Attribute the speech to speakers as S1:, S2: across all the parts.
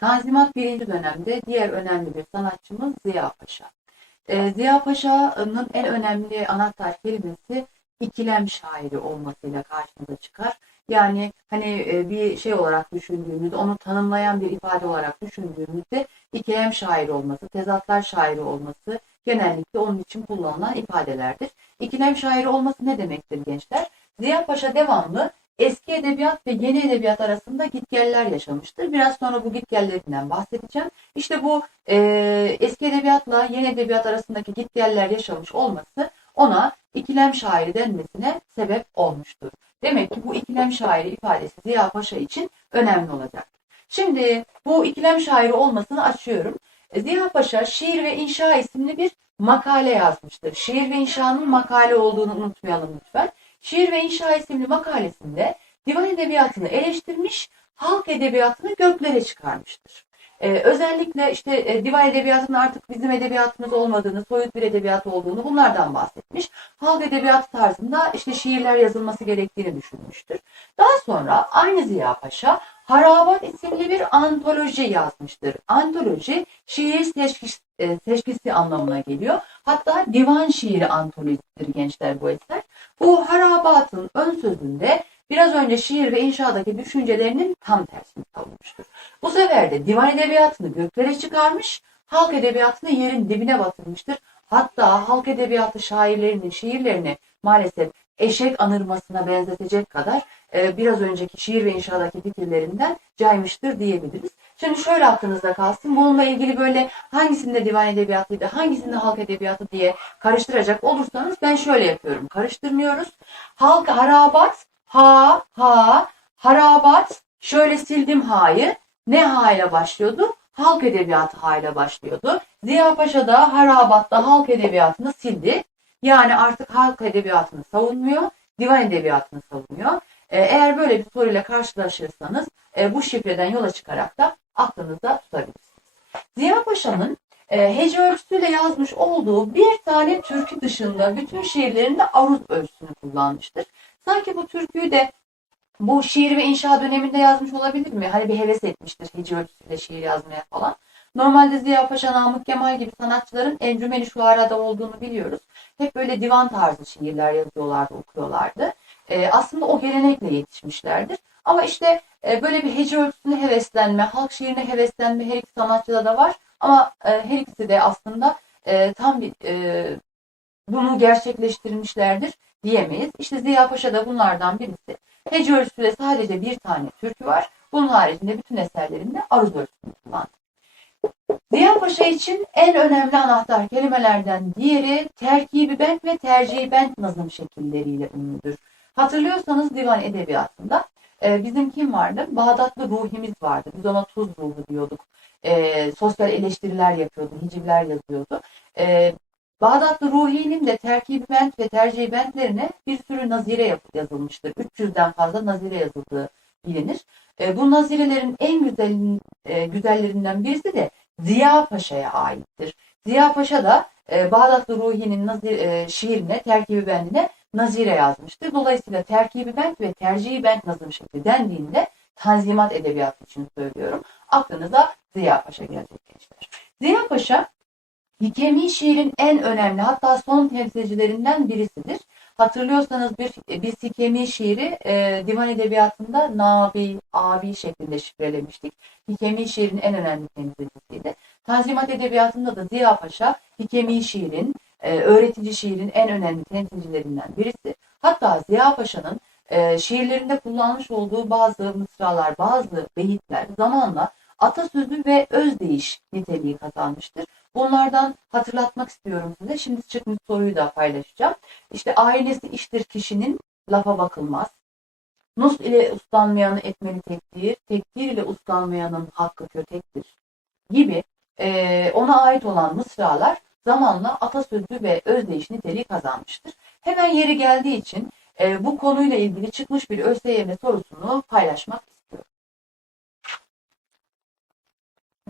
S1: Tanzimat birinci dönemde diğer önemli bir sanatçımız Ziya Paşa. Ee, Ziya Paşa'nın en önemli anahtar kelimesi ikilem şairi olmasıyla karşımıza çıkar. Yani hani e, bir şey olarak düşündüğümüzde, onu tanımlayan bir ifade olarak düşündüğümüzde ikilem şairi olması, tezatlar şairi olması genellikle onun için kullanılan ifadelerdir. İkilem şairi olması ne demektir gençler? Ziya Paşa devamlı eski edebiyat ve yeni edebiyat arasında gitgeller yaşamıştır. Biraz sonra bu gitgellerinden bahsedeceğim. İşte bu e, eski edebiyatla yeni edebiyat arasındaki gitgeller yaşamış olması ona ikilem şairi denmesine sebep olmuştur. Demek ki bu ikilem şairi ifadesi Ziya Paşa için önemli olacak. Şimdi bu ikilem şairi olmasını açıyorum. Ziya Paşa Şiir ve İnşa isimli bir makale yazmıştır. Şiir ve İnşa'nın makale olduğunu unutmayalım lütfen. Şiir ve İnşa isimli makalesinde divan edebiyatını eleştirmiş, halk edebiyatını göklere çıkarmıştır. Ee, özellikle işte e, divan edebiyatının artık bizim edebiyatımız olmadığını, soyut bir edebiyat olduğunu bunlardan bahsetmiş. Halk edebiyatı tarzında işte şiirler yazılması gerektiğini düşünmüştür. Daha sonra aynı Ziya Paşa Harabat isimli bir antoloji yazmıştır. Antoloji şiir teşkis, e, teşkisi anlamına geliyor. Hatta divan şiiri antolojisidir gençler bu eser. Bu harabatın ön sözünde biraz önce şiir ve inşadaki düşüncelerinin tam tersini savunmuştur. Bu sefer de divan edebiyatını göklere çıkarmış, halk edebiyatını yerin dibine batırmıştır. Hatta halk edebiyatı şairlerinin şiirlerini maalesef eşek anırmasına benzetecek kadar e, biraz önceki şiir ve inşadaki fikirlerinden caymıştır diyebiliriz. Şimdi şöyle aklınızda kalsın. Bununla ilgili böyle hangisinde divan edebiyatıydı, hangisinde halk edebiyatı diye karıştıracak olursanız ben şöyle yapıyorum. Karıştırmıyoruz. Halk harabat, ha, ha, harabat, şöyle sildim ha'yı. Ne ha ile başlıyordu? Halk edebiyatı ha ile başlıyordu. Ziya Paşa da harabatta halk edebiyatını sildi. Yani artık halk edebiyatını savunmuyor, divan edebiyatını savunuyor. Ee, eğer böyle bir soruyla karşılaşırsanız e, bu şifreden yola çıkarak da aklınızda tutabilirsiniz. Ziya Paşa'nın e, hece ölçüsüyle yazmış olduğu bir tane türkü dışında bütün şiirlerinde aruz ölçüsünü kullanmıştır. Sanki bu türküyü de bu şiir ve inşa döneminde yazmış olabilir mi? Hani bir heves etmiştir hece ölçüsüyle şiir yazmaya falan. Normalde Ziya Paşa, Namık Kemal gibi sanatçıların encümeni şuarada olduğunu biliyoruz. Hep böyle divan tarzı şiirler yazıyorlardı, okuyorlardı. Ee, aslında o gelenekle yetişmişlerdir. Ama işte e, böyle bir hece ölçüsüne heveslenme, halk şiirine heveslenme her iki sanatçıda da var. Ama e, her ikisi de aslında e, tam bir bunu gerçekleştirmişlerdir diyemeyiz. İşte Ziya Paşa da bunlardan birisi. Hece ölçüsüyle sadece bir tane türkü var. Bunun haricinde bütün eserlerinde aruz ölçüsünü kullandı. Ziya Paşa için en önemli anahtar kelimelerden diğeri terkibi bent ve tercihi bent nazım şekilleriyle ünlüdür. Hatırlıyorsanız divan edebiyatında e, bizim kim vardı? Bağdatlı ruhimiz vardı. Biz ona tuz ruhu diyorduk. E, sosyal eleştiriler yapıyordu, hicivler yazıyordu. E, Bağdatlı Ruhi'nin de terkibi bent ve tercihi bentlerine bir sürü nazire yazılmıştır. 300'den fazla nazire yazıldığı bilinir. E, bu nazirelerin en güzelin, e, güzellerinden birisi de Ziya Paşa'ya aittir. Ziya Paşa da e, Bağdatlı Ruhi'nin nazir, e, şiirine, terkibi bendine nazire yazmıştır. Dolayısıyla terkibi bent ve tercihi bent nazım şekli dendiğinde tanzimat edebiyatı için söylüyorum. Aklınıza Ziya Paşa gelecek gençler. Ziya Paşa Hikemi şiirin en önemli hatta son temsilcilerinden birisidir. Hatırlıyorsanız bir, biz Hikemi şiiri e, divan edebiyatında nabi, abi şeklinde şifrelemiştik. Hikemi şiirin en önemli temsilcisiydi. Tanzimat edebiyatında da Ziya Paşa Hikemi şiirin, e, öğretici şiirin en önemli temsilcilerinden birisi. Hatta Ziya Paşa'nın e, şiirlerinde kullanmış olduğu bazı mısralar, bazı beyitler zamanla atasözü ve özdeyiş niteliği kazanmıştır. Bunlardan hatırlatmak istiyorum size. Şimdi çıkmış soruyu da paylaşacağım. İşte ailesi iştir kişinin lafa bakılmaz. Nus ile uslanmayanı etmeli tekdir, tekdir ile uslanmayanın hakkı kötektir gibi e, ona ait olan mısralar zamanla atasözü ve özdeyiş niteliği kazanmıştır. Hemen yeri geldiği için e, bu konuyla ilgili çıkmış bir ÖSYM sorusunu paylaşmak istiyorum.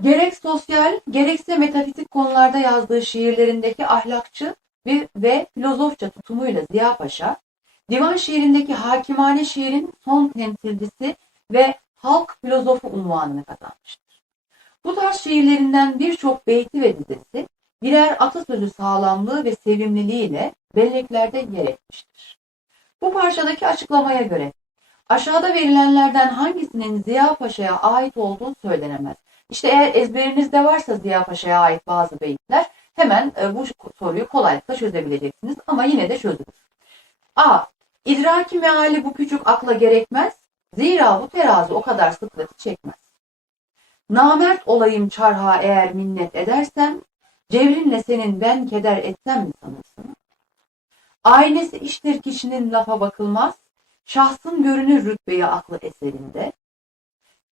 S1: Gerek sosyal, gerekse metafizik konularda yazdığı şiirlerindeki ahlakçı ve, ve filozofça tutumuyla Ziya Paşa, divan şiirindeki hakimane şiirin son temsilcisi ve halk filozofu unvanını kazanmıştır. Bu tarz şiirlerinden birçok beyti ve dizesi birer atasözü sağlamlığı ve sevimliliğiyle belleklerde yer etmiştir. Bu parçadaki açıklamaya göre aşağıda verilenlerden hangisinin Ziya Paşa'ya ait olduğu söylenemez. İşte eğer ezberinizde varsa Ziya Paşa'ya ait bazı beyitler hemen e, bu soruyu kolaylıkla çözebileceksiniz ama yine de çözülür. A. İdraki meali bu küçük akla gerekmez. Zira bu terazi o kadar sıklığı çekmez. Namert olayım çarha eğer minnet edersem, cevrinle senin ben keder etsem mi sanırsın? Aynesi iştir kişinin lafa bakılmaz, şahsın görünür rütbeyi aklı eserinde.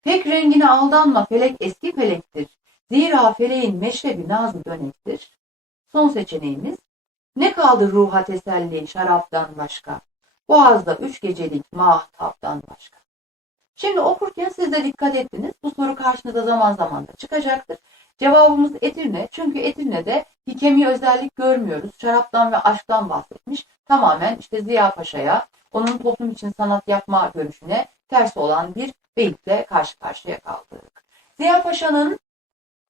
S1: Pek rengine aldanma felek eski felektir, zira feleğin meşrebi nazı dönektir. Son seçeneğimiz, ne kaldı ruha teselli şaraptan başka, boğazda üç gecelik mahtaptan başka. Şimdi okurken siz de dikkat ettiniz. Bu soru karşınıza zaman zaman da çıkacaktır. Cevabımız Edirne. Çünkü Edirne'de hikemi özellik görmüyoruz. Şaraptan ve aşktan bahsetmiş. Tamamen işte Ziya Paşa'ya, onun toplum için sanat yapma görüşüne ters olan bir beyitle karşı karşıya kaldık. Ziya Paşa'nın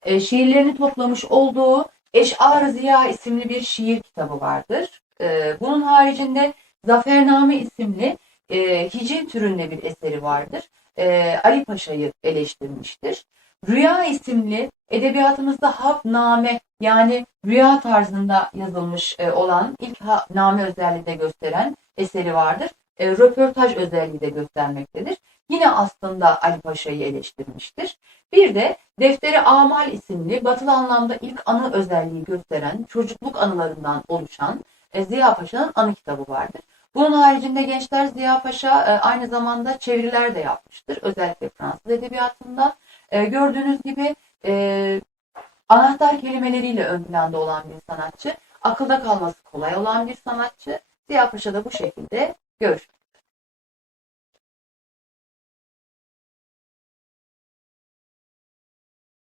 S1: e, şiirlerini toplamış olduğu Eş'ar Ziya isimli bir şiir kitabı vardır. E, bunun haricinde Zafername isimli e, hiciv türünde bir eseri vardır. E, Ali Paşa'yı eleştirmiştir. Rüya isimli edebiyatımızda hapname yani rüya tarzında yazılmış e, olan ilk name özelliği de gösteren eseri vardır. E, röportaj özelliği de göstermektedir. Yine aslında Ali Paşa'yı eleştirmiştir. Bir de Defteri Amal isimli batılı anlamda ilk anı özelliği gösteren çocukluk anılarından oluşan e, Ziya Paşa'nın anı kitabı vardır. Bunun haricinde gençler Ziya Paşa e, aynı zamanda çeviriler de yapmıştır. Özellikle Fransız edebiyatında. E, gördüğünüz gibi e, anahtar kelimeleriyle ön planda olan bir sanatçı. Akılda kalması kolay olan bir sanatçı. Ziya Paşa da bu şekilde görüşmüş.